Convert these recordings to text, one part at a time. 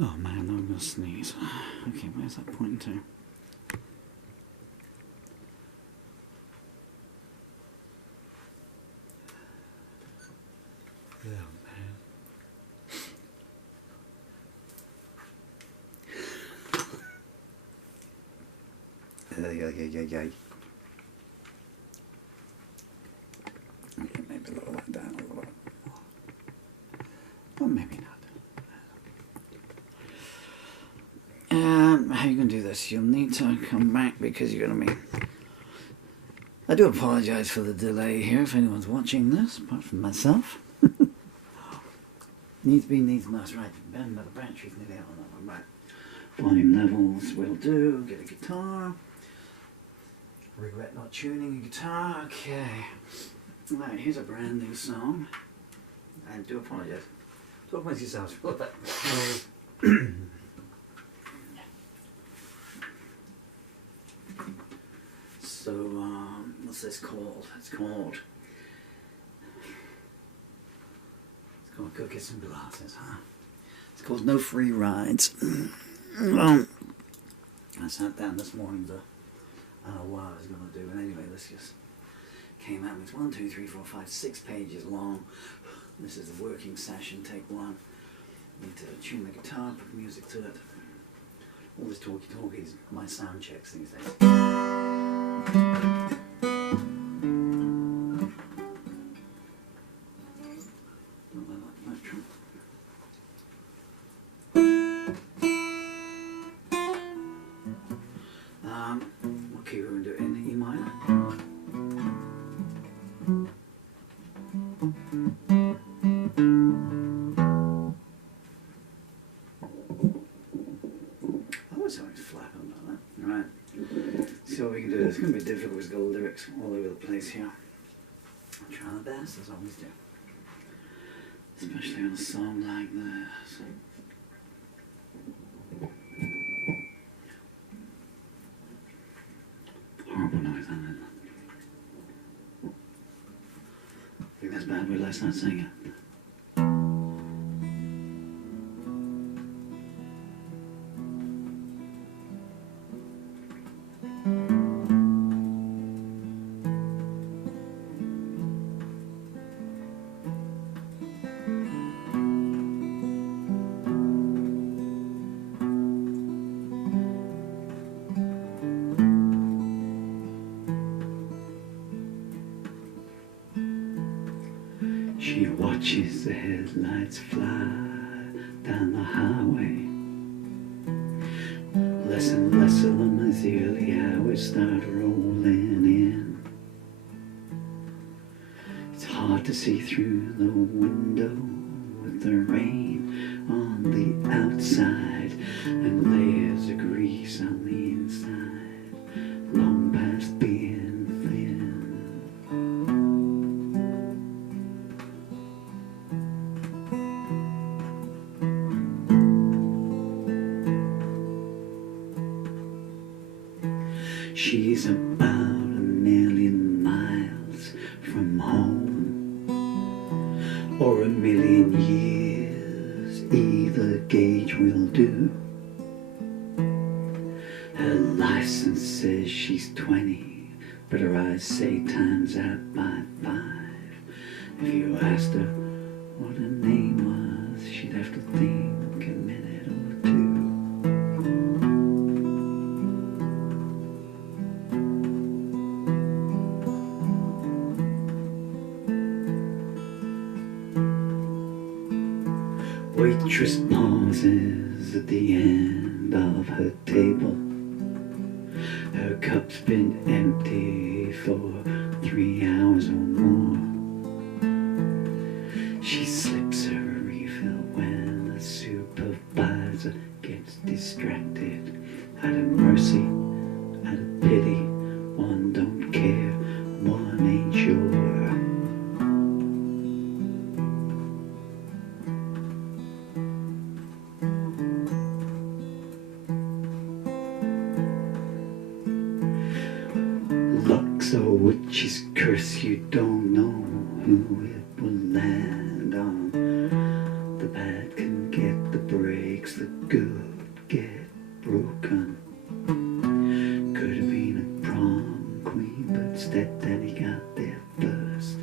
Oh man, I'm gonna sneeze. Okay, where's that pointing to? Oh man. Okay, maybe lower that down a little bit. Or maybe not. How are you going to do this? You'll need to come back because you're going to be... I do apologise for the delay here if anyone's watching this, apart from myself. Needs be, needs must. Right, Ben, but the battery's nearly out on that one. Right. Volume levels will do. Get a guitar. Regret not tuning a guitar. Okay. Right, here's a brand new song. I do apologise. Talk amongst yourselves for a little bit. So, what's this called? It's called Cookies and Glasses, huh? It's called No Free Rides. Well, I sat down this morning to, I don't know what I was going to do, and anyway, this just came out. It's 1, 2, 3, 4, 5, 6 pages long. This is the working session, take one. Need to tune the guitar, put music to it. All this talky is my sound checks these days. What key we're going to do in E minor? Something's flapping about that. Alright. See what we can do. It's going to be difficult. We've got lyrics all over the place here. I'll try my best, as I always do. Especially on a song like this. Horrible noise, isn't it? I think that's bad. Let's not sing it. She watches the headlights fly down the highway. Less and less of them as the early hours start rolling in. It's hard to see through the window with the rain on the outside and layers of grease on the inside, long past being thin. She's about 1,000,000 miles from home, or 1,000,000 years, either gauge will do. Her license says she's 20, but her eyes say time's out by 5. If you asked her what her name was, she'd have to think a minute or two. Waitress pauses at the end of her table. Her cup's been empty for 3 hours or more. She slips her a refill when the supervisor gets distracted. Out of mercy, out of pity, one don't care, one ain't sure. Luck's a witch's curse, you don't know who it will land on. The bad can get the breaks, the good get broken. Could have been a prom queen, but instead Daddy got there first.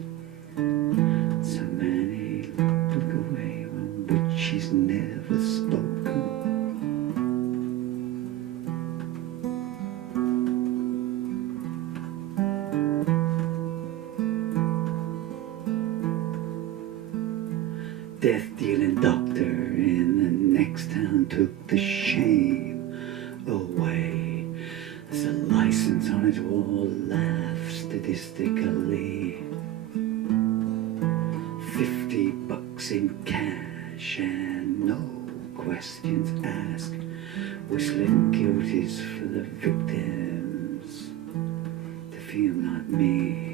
So many look away from which she's never spoken. Death-dealing doctor in the next town took the shame away. There's a license on it all, laugh statistically. $50 in cash and no questions asked. Whistling guilties for the victims to feel not me.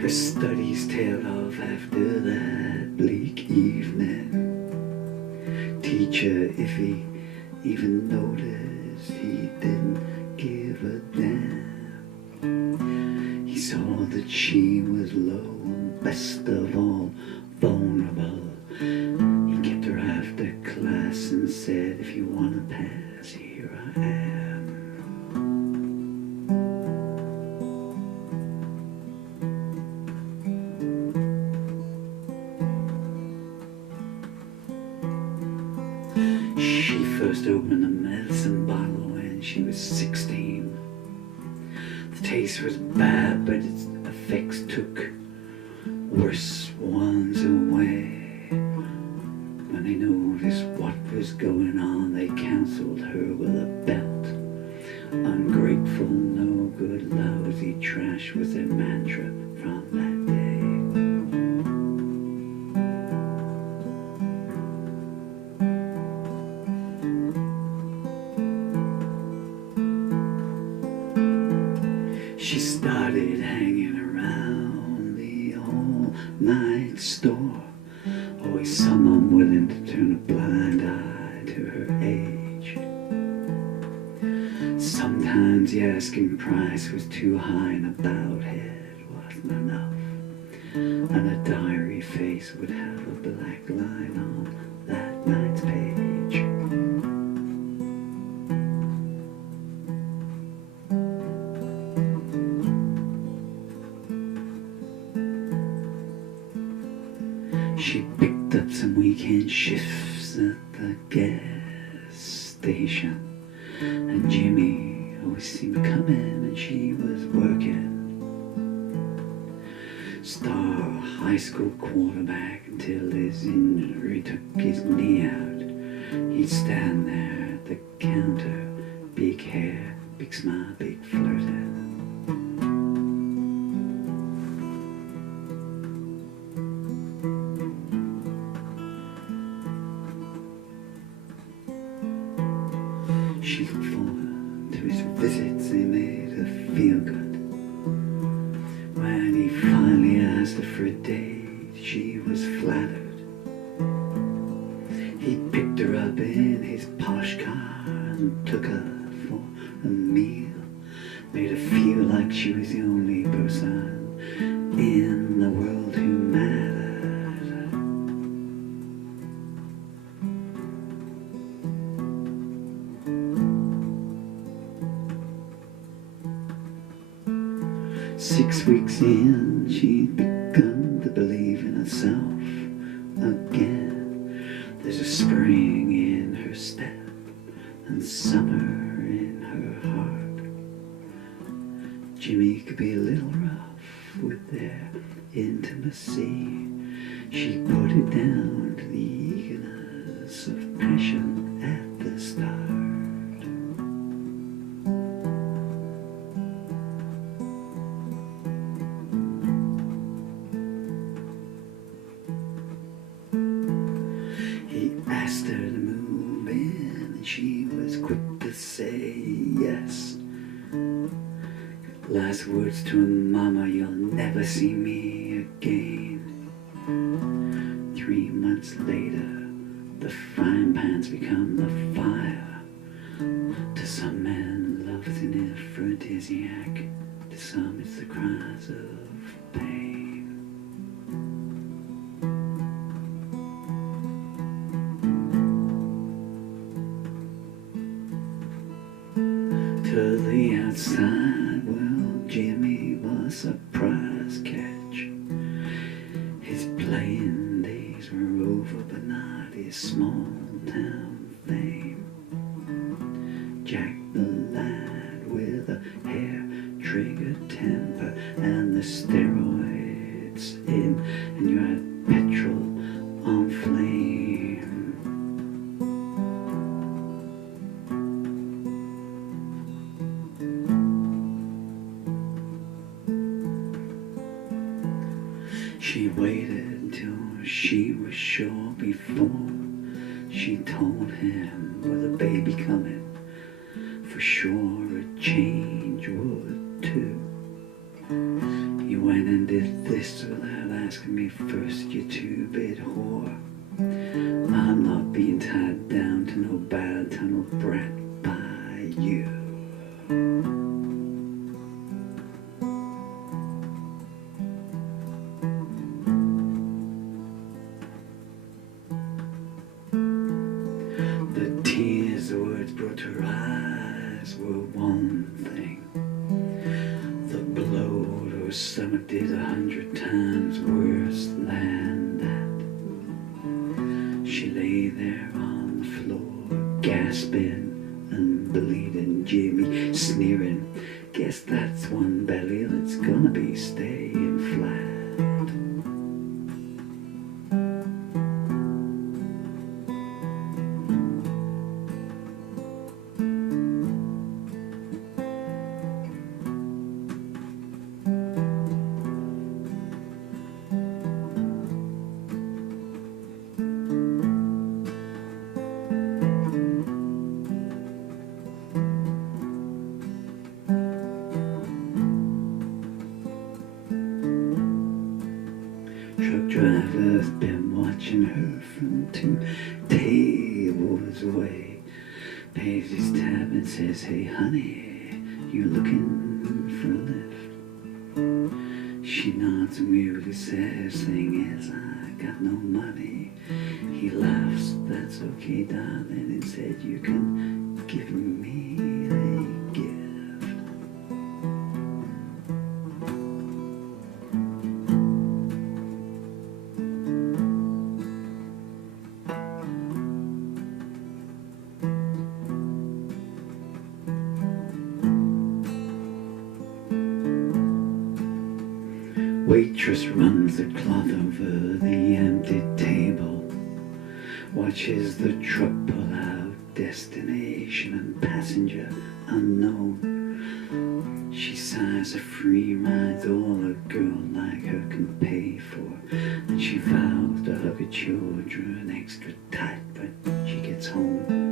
Her studies tailed off after that bleak evening. Teacher, if he even noticed, he didn't give a damn. He saw that she was low and best of all vulnerable. He kept her after class and said, if you want to pass, here I am. She first opened a medicine bottle when she was 16. The taste was bad, but its effects took worse ones away. When they noticed what was going on, they counseled her with a belt. Ungrateful, no good, lousy trash was their mantra from that day. She started hanging around the all-night store. Always someone willing to turn a blind eye to her age. Sometimes the asking price was too high and a bowed head wasn't enough. And a diary face would have a black line on that night's page. She picked up some weekend shifts at the gas station, and Jimmy always seemed to come in when she was working. Star high school quarterback until his injury took his knee out. He'd stand there at the counter, big hair, big smile, big flirting. She looked forward to his visits, they made her feel good. When he finally asked her for a date, she was flattered. He picked her up in his posh car and took her for a meal. Made her feel like she was the only person in the world who mattered. Six weeks in, she'd begun to believe in herself again. There's a spring in her step and summer in her heart. Jimmy could be a little rough with their intimacy. She put it down to the eagerness of passion at the start. Asked her to move in, and she was quick to say yes. Last words to her mama, you'll never see me again. 3 months later, the frying pan's become the fire. To some men, laughs in his aphrodisiac. To some it's the cries of pain. To the outside world, Jimmy was a prize catch. His playing days were over, but not his small town fame. Jack the lad with a hair-trigger temper and the steroids in, and you had petrol on flame. She waited till she was sure before she told him with a baby coming. For sure a change would too. You went and did this without asking me first, you two-bit whore. I'm not being tied down to no bad tunnel brat by you. The tears the words brought to her eyes were one thing. The blow to her stomach did 100 times worse than that. She lay there on the floor, gasping and bleeding, Jimmy sneering. Guess that's one belly that's gonna be staying flat. Truck driver's been watching her from 2 tables away. Pays his tab and says, hey honey, you looking for a lift? She nods and mutely says, thing is, I got no money. He laughs, that's okay darling, and said, you can give me a gift. Waitress runs the cloth over the empty table, watches the truck pull out, destination and passenger unknown. She sighs a free ride's all a girl like her can pay for, and she vows to hug her children extra tight when she gets home.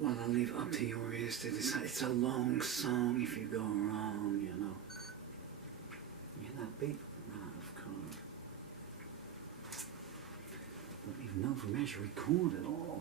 Well, I'll leave it up to your ears to decide. It's a long song if you go wrong, you know. You hear that beat? Right, of course. Don't even know if we managed to record it all.